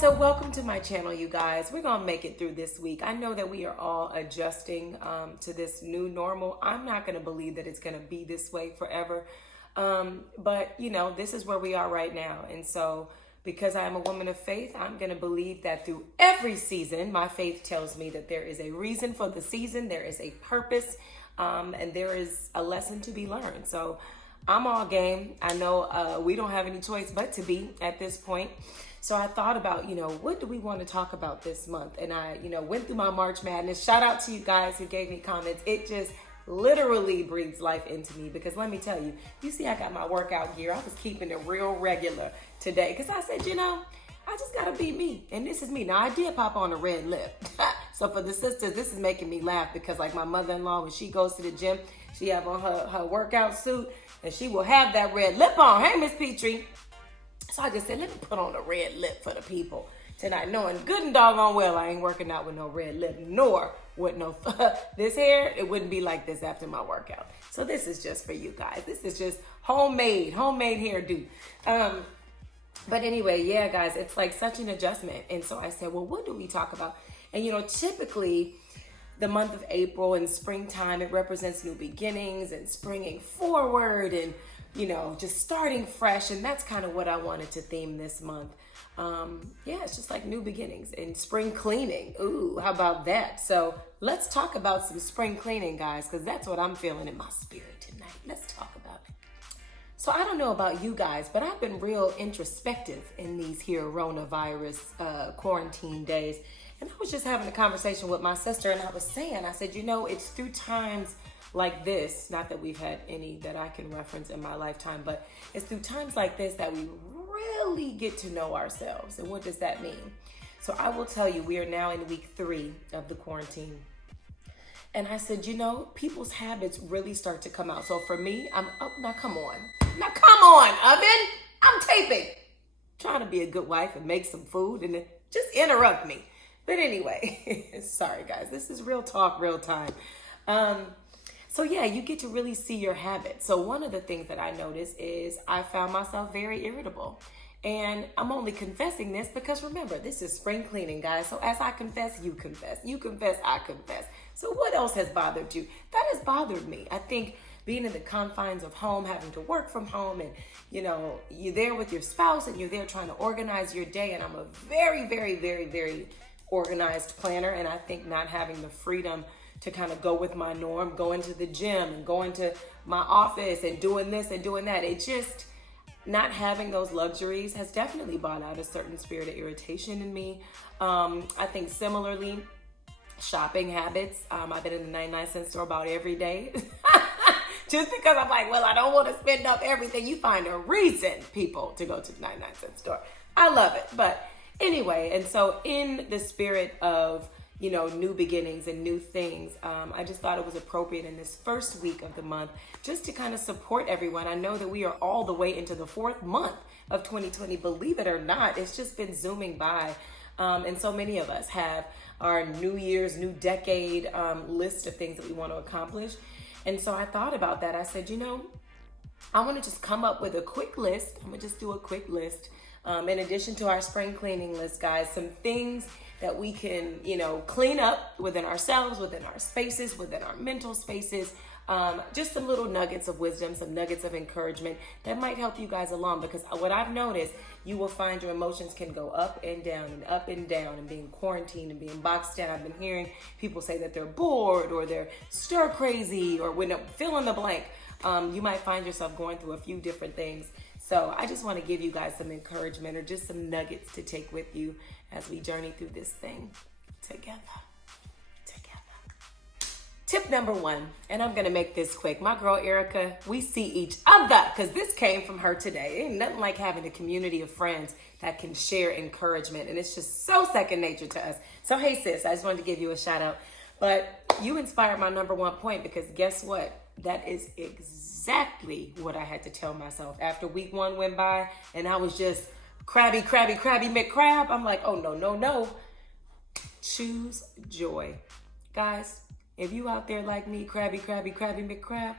So welcome to my channel, you guys. We're gonna make it through this week. I know that we are all adjusting to this new normal. I'm not gonna believe that it's gonna be this way forever. But you know, this is where we are right now. And so because I am a woman of faith, I'm gonna believe that through every season, my faith tells me that there is a reason for the season, there is a purpose, and there is a lesson to be learned. So I'm all game. I know we don't have any choice but to be at this point. So I thought about, what do we want to talk about this month? And I, went through my March Madness. Shout out to you guys who gave me comments. It just literally breathes life into me because let me tell you, you see I got my workout gear. I was keeping it real regular today because I said, I just got to be me. And this is me. Now, I did pop on a red lip. So for the sisters, this is making me laugh because like my mother-in-law, when she goes to the gym, she have on her workout suit and she will have that red lip on. Hey, Miss Petrie. So I just said, let me put on a red lip for the people tonight, knowing good and doggone well I ain't working out with no red lip, nor with no, this hair, it wouldn't be like this after my workout. So this is just for you guys. This is just homemade hairdo. But anyway, yeah, guys, it's like such an adjustment. And so I said, well, what do we talk about? And, typically the month of April and springtime, it represents new beginnings and springing forward and just starting fresh. And that's kind of what I wanted to theme this month. It's just like new beginnings and spring cleaning. Ooh, how about that? So let's talk about some spring cleaning, guys, because that's what I'm feeling in my spirit tonight. Let's talk about it. So I don't know about you guys, but I've been real introspective in these here coronavirus quarantine days. And I was just having a conversation with my sister and I was saying, I said, it's through times like this, not that we've had any that I can reference in my lifetime, but it's through times like this that we really get to know ourselves. And what does that mean? So I will tell you, we are now in week 3 of the quarantine. And I said, people's habits really start to come out. So for me, now come on, oven, I'm taping. Trying to be a good wife and make some food and then just interrupt me. But anyway, sorry guys, this is real talk, real time. So yeah, you get to really see your habits. So one of the things that I noticed is I found myself very irritable. And I'm only confessing this because remember, this is spring cleaning, guys. So as I confess, you confess. You confess, I confess. So what else has bothered you? That has bothered me. I think being in the confines of home, having to work from home and, you're there with your spouse and you're there trying to organize your day. And I'm a very, very, very, very organized planner. And I think not having the freedom to kind of go with my norm, going to the gym and going to my office and doing this and doing that. It just, not having those luxuries has definitely brought out a certain spirit of irritation in me. I think similarly, shopping habits. I've been in the 99-cent store about every day. Just because I'm like, well, I don't want to spend up everything. You find a reason, people, to go to the 99-cent store. I love it. But anyway, and so in the spirit of new beginnings and new things. I just thought it was appropriate in this first week of the month just to kind of support everyone. I know that we are all the way into the 4th month of 2020. Believe it or not, it's just been zooming by. And so many of us have our New Year's, new decade list of things that we want to accomplish. And so I thought about that. I said, I want to just come up with a quick list. I'm going to just do a quick list. In addition to our spring cleaning list, guys, some things that we can, clean up within ourselves, within our spaces, within our mental spaces. Just some little nuggets of wisdom, some nuggets of encouragement that might help you guys along. Because what I've noticed, you will find your emotions can go up and down and being quarantined and being boxed down. I've been hearing people say that they're bored or they're stir crazy or when fill in the blank. You might find yourself going through a few different things. So I just want to give you guys some encouragement or just some nuggets to take with you as we journey through this thing together. Tip number 1, and I'm going to make this quick. My girl, Erica, we see each other because this came from her today. Ain't nothing like having a community of friends that can share encouragement. And it's just so second nature to us. So, hey, sis, I just wanted to give you a shout out. But you inspired my number 1 point because guess what? That is exactly what I had to tell myself. After week 1 went by and I was just crabby McCrab, I'm like, oh, no. Choose joy. Guys, if you out there like me, crabby McCrab,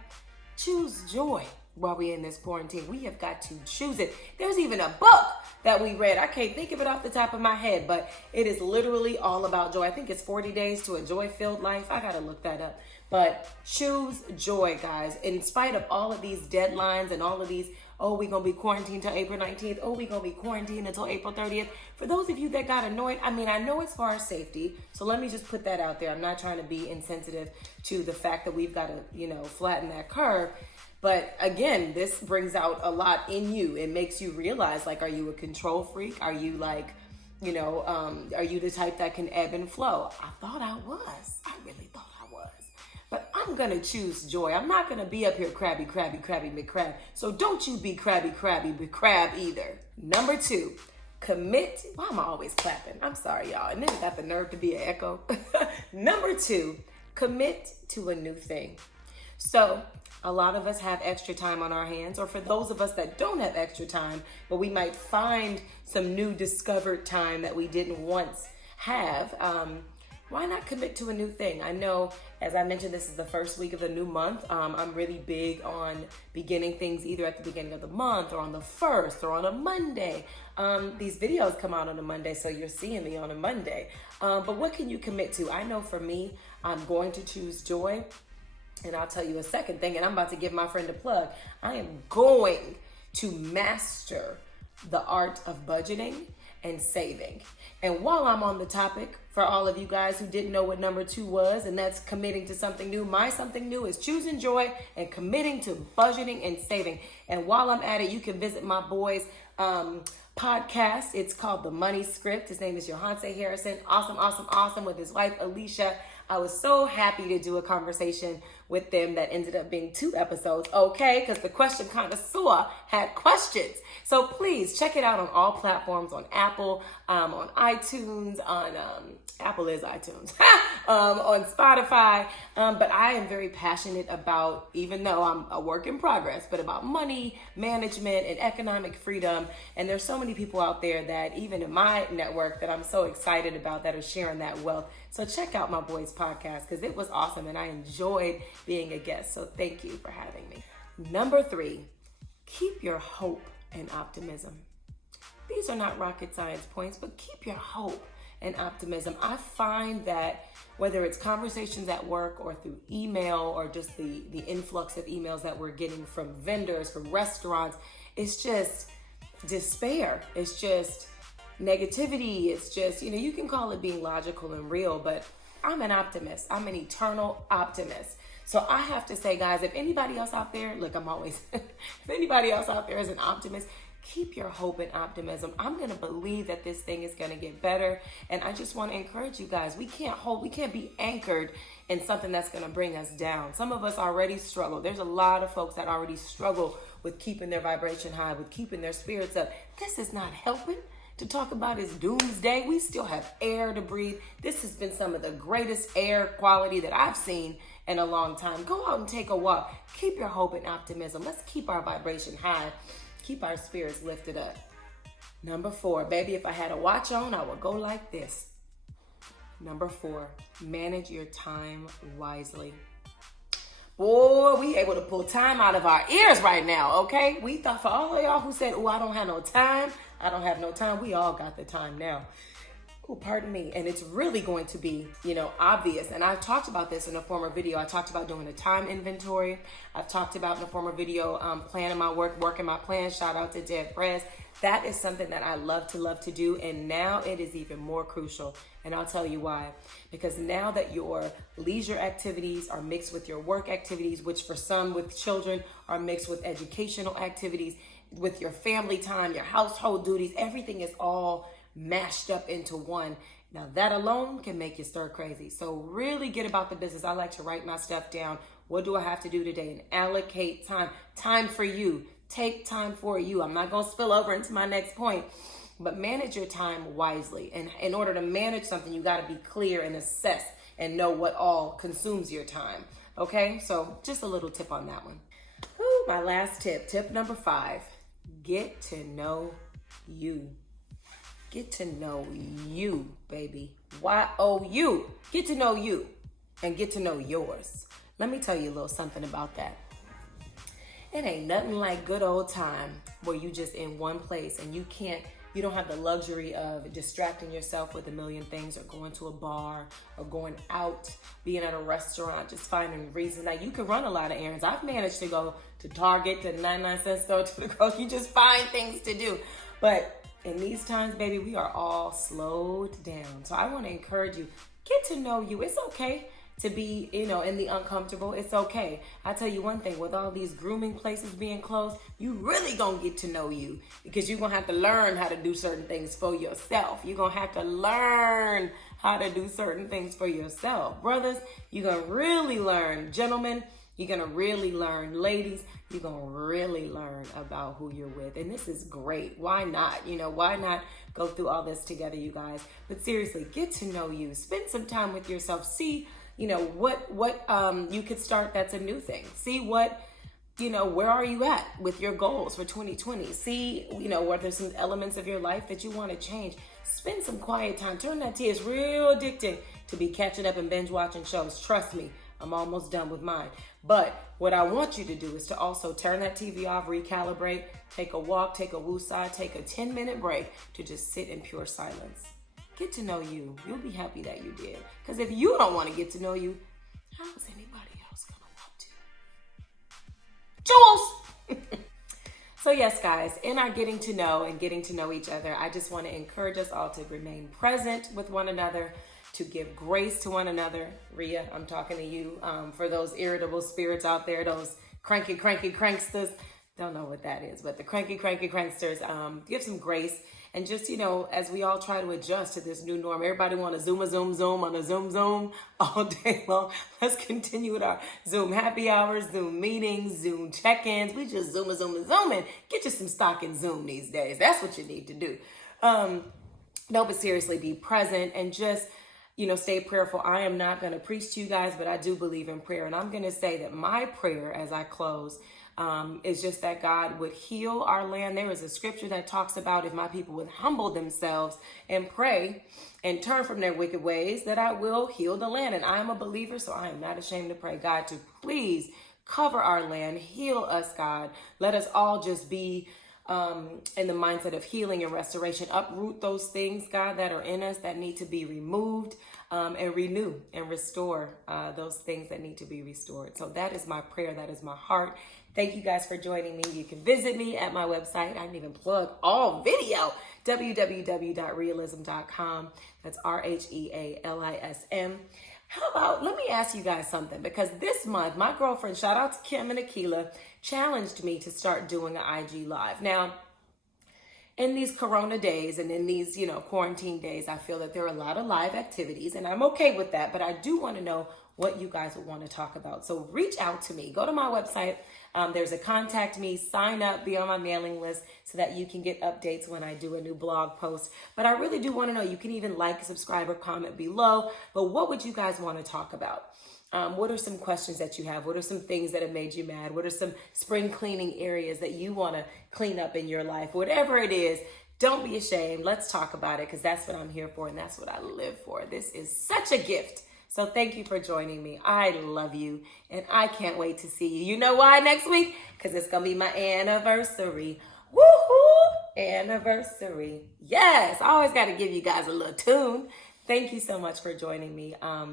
choose joy. while we're in this quarantine. We have got to choose it. There's even a book that we read. I can't think of it off the top of my head, but it is literally all about joy. I think it's 40 Days to a Joy-Filled Life. I got to look that up. But choose joy, guys. In spite of all of these deadlines and all of these, oh, we're going to be quarantined till April 19th. Oh, we're going to be quarantined until April 30th. For those of you that got annoyed, I mean, I know it's for our safety. So let me just put that out there. I'm not trying to be insensitive to the fact that we've got to, flatten that curve. But again, this brings out a lot in you. It makes you realize, like, are you a control freak? Are you like, are you the type that can ebb and flow? I thought I was. I really thought I was. But I'm going to choose joy. I'm not going to be up here crabby, McCrab. So don't you be crabby, McCrab either. Number 2, commit. Why am I always clapping? I'm sorry, y'all. And then it got the nerve to be an echo. Number 2, commit to a new thing. So a lot of us have extra time on our hands, or for those of us that don't have extra time, but we might find some new discovered time that we didn't once have. Why not commit to a new thing? I know, as I mentioned, this is the first week of the new month. I'm really big on beginning things either at the beginning of the month or on the 1st or on a Monday. These videos come out on a Monday, so you're seeing me on a Monday. But what can you commit to? I know for me, I'm going to choose joy. And I'll tell you a second thing, and I'm about to give my friend a plug. I am going to master the art of budgeting and saving. And while I'm on the topic, for all of you guys who didn't know what number 2 was, and that's committing to something new, my something new is choosing joy and committing to budgeting and saving. And while I'm at it, you can visit my boy's podcast. It's called The Money Script. His name is Johanse Harrison. Awesome with his wife, Alicia. I was so happy to do a conversation with them that ended up being 2 episodes, okay? Because the question connoisseur had questions. So please check it out on all platforms, on Apple, on iTunes, on Apple is iTunes, on Spotify. But I am very passionate about, even though I'm a work in progress, but about money management and economic freedom. And there's so many people out there that even in my network that I'm so excited about that are sharing that wealth. So check out my boy's podcast because it was awesome and I enjoyed being a guest. So thank you for having me. Number 3, keep your hope and optimism. These are not rocket science points, but keep your hope and optimism. I find that whether it's conversations at work or through email or just the influx of emails that we're getting from vendors, from restaurants, it's just despair. It's just negativity. It's just, you can call it being logical and real, but I'm an optimist. I'm an eternal optimist. So I have to say, guys, if anybody else out there, look, if anybody else out there is an optimist, keep your hope and optimism. I'm going to believe that this thing is going to get better. And I just want to encourage you guys, we can't be anchored in something that's going to bring us down. Some of us already struggle. There's a lot of folks that already struggle with keeping their vibration high, with keeping their spirits up. This is not helping. To talk about is doomsday. We still have air to breathe. This has been some of the greatest air quality that I've seen in a long time. Go out and take a walk. Keep your hope and optimism. Let's keep our vibration high. Keep our spirits lifted up. Number 4, baby, if I had a watch on, I would go like this. Number 4, manage your time wisely. Boy, we able to pull time out of our ears right now, okay? We thought for all of y'all who said, I don't have no time. I don't have no time. We all got the time now. Oh, pardon me. And it's really going to be, obvious. And I've talked about this in a former video. I talked about doing a time inventory. I've talked about in a former video, planning my work, working my plan. Shout out to Dead Prez. That is something that I love to do. And now it is even more crucial. And I'll tell you why. Because now that your leisure activities are mixed with your work activities, which for some with children are mixed with educational activities, with your family time, your household duties, everything is all mashed up into one. Now that alone can make you stir crazy. So really get about the business. I like to write my stuff down. What do I have to do today? And allocate time. Time for you. Take time for you. I'm not going to spill over into my next point, but manage your time wisely. And in order to manage something, you got to be clear and assess and know what all consumes your time. Okay? So just a little tip on that one. Ooh, my last tip. Tip number 5. Get to know you. Get to know you, baby. Y-O-U. Get to know you and get to know yours. Let me tell you a little something about that. It ain't nothing like good old time where you just in one place and you don't have the luxury of distracting yourself with a million things, or going to a bar, or going out, being at a restaurant, just finding reasons. Now, you can run a lot of errands. I've managed to go to Target, to the 99-cent store, to the grocery. You just find things to do. But in these times, baby, we are all slowed down. So I want to encourage you, get to know you. It's okay to be, in the uncomfortable. It's okay. I tell you one thing, with all these grooming places being closed, you really gonna get to know you, because you're gonna have to learn how to do certain things for yourself. You're gonna have to learn how to do certain things for yourself. Brothers, you're gonna really learn. Gentlemen, you're gonna really learn. Ladies, you're gonna really learn about who you're with. And this is great. Why not? Why not go through all this together, you guys? But seriously, get to know you. Spend some time with yourself. See what you could start that's a new thing. See where are you at with your goals for 2020? See, what there's some elements of your life that you want to change. Spend some quiet time. Turn that TV. It's real addicting to be catching up and binge watching shows. Trust me, I'm almost done with mine. But what I want you to do is to also turn that TV off, recalibrate, take a walk, take a woosah, take a 10-minute break to just sit in pure silence. Get to know you. You'll be happy that you did. Because if you don't want to get to know you, how is anybody else going to want to? Jules! So yes, guys, in our getting to know and getting to know each other, I just want to encourage us all to remain present with one another, to give grace to one another. Rhea, I'm talking to you. For those irritable spirits out there, those cranky cranksters, don't know what that is, but the cranky cranksters, give some grace. And just, as we all try to adjust to this new norm, everybody want to zoom on a zoom all day long. Let's continue with our Zoom happy hours, Zoom meetings, Zoom check-ins. We just zoom and get you some stock in Zoom these days. That's what you need to do. No, but seriously, be present and just, stay prayerful. I am not going to preach to you guys, but I do believe in prayer. And I'm going to say that my prayer as I close is just that God would heal our land. There is a scripture that talks about, if my people would humble themselves and pray and turn from their wicked ways, that I will heal the land. And I am a believer, so I am not ashamed to pray, God, to please cover our land, heal us, God. Let us all just be in the mindset of healing and restoration. Uproot those things, God, that are in us that need to be removed, and renew and restore those things that need to be restored. So that is my prayer. That is my heart. Thank you guys for joining me. You can visit me at my website. I didn't even plug all video. www.rhealism.com. That's RHEALISM. How about, let me ask you guys something, because this month, my girlfriend, shout out to Kim and Akila, challenged me to start doing an IG Live. Now, in these Corona days and in these, quarantine days, I feel that there are a lot of live activities, and I'm okay with that, but I do want to know what you guys would want to talk about. So reach out to me. Go to my website. There's a contact me, sign up, be on my mailing list so that you can get updates when I do a new blog post. But I really do want to know, you can even like, subscribe, or comment below. But what would you guys want to talk about? What are some questions that you have? What are some things that have made you mad? What are some spring cleaning areas that you want to clean up in your life? Whatever it is, don't be ashamed. Let's talk about it, because that's what I'm here for and that's what I live for. This is such a gift. So thank you for joining me. I love you, and I can't wait to see you. You know why next week? Because it's going to be my anniversary. Woohoo! Anniversary. Yes, I always got to give you guys a little tune. Thank you so much for joining me. I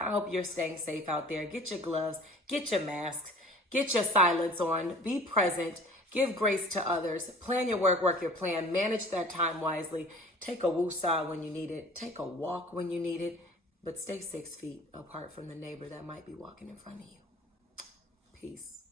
hope you're staying safe out there. Get your gloves, get your masks, get your silence on, be present, give grace to others, plan your work your plan, manage that time wisely, take a woosah when you need it, take a walk when you need it, but stay 6 feet apart from the neighbor that might be walking in front of you. Peace.